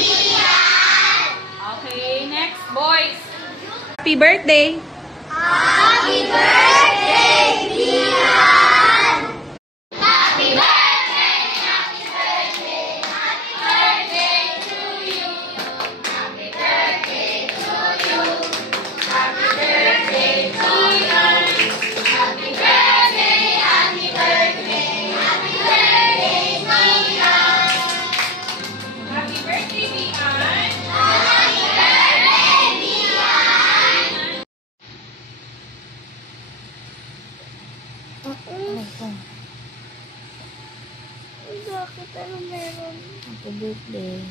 Okay, next, boys. Happy birthday! Happy birthday, Dian! Happy birthday, happy birthday, happy birthday to you. Happy birthday to you. Happy birthday, Dian. Happy birthday, happy birthday, happy birthday, Dian. Happy birthday, Dian! Happy birthday, Dian! Bakit ano meron? Happy birthday.